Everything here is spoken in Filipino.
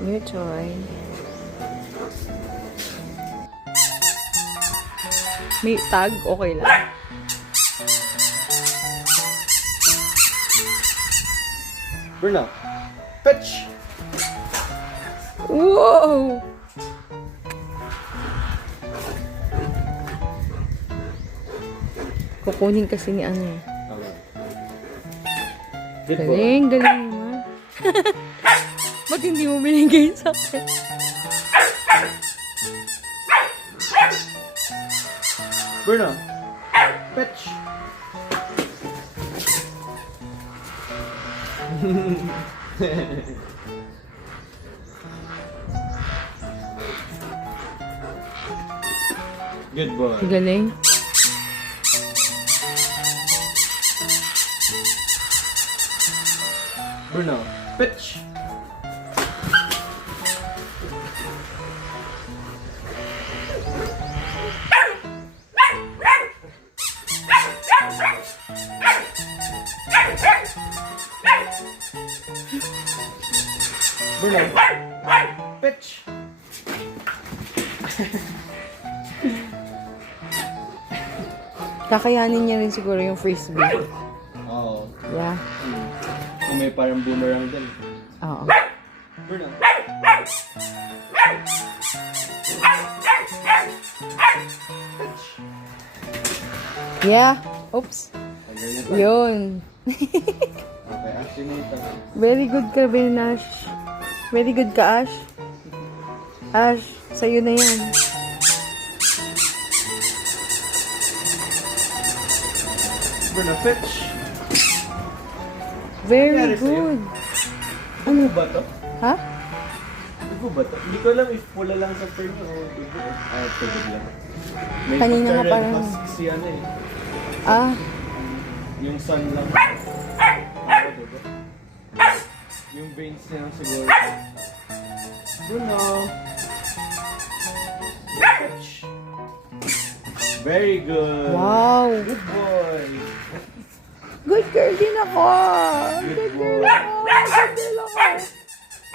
New toy. May tag, okay lang. Bruno, fetch! Wow! Kukunin kasi ni ano. Good boy. Galing, galing naman. Ba't hindi mo binigay sa akin? Bruno, fetch! Good boy. Galing. Bruno, fetch! Bruno, fetch! Kakayanin niya rin siguro yung frisbee. Oo. Yeah. Kung may parang boomerang din. Oo. Bruno. Yeah. Oops. Tagal na to. Yun. Okay, actually ito. Very good ka, Benash. Very good ka, Ash. Ash, sa'yo na yan. Bruno, fetch! Very Nangyari sa'yo? good. Ano ba to? Ha? Dugo ba to? Hindi ko alam if pula lang sa fur niyo o dugo. Ah, tubig lang. May Kanina nga red parang- husk si ano eh. Ah, Yung sun lang. Ano dugo? Yung veins niya lang siguro. Bruno! Fetch! Very good! wow. Good boy! Good girl din ako. Good Good girl boy. ako. Good girl ako.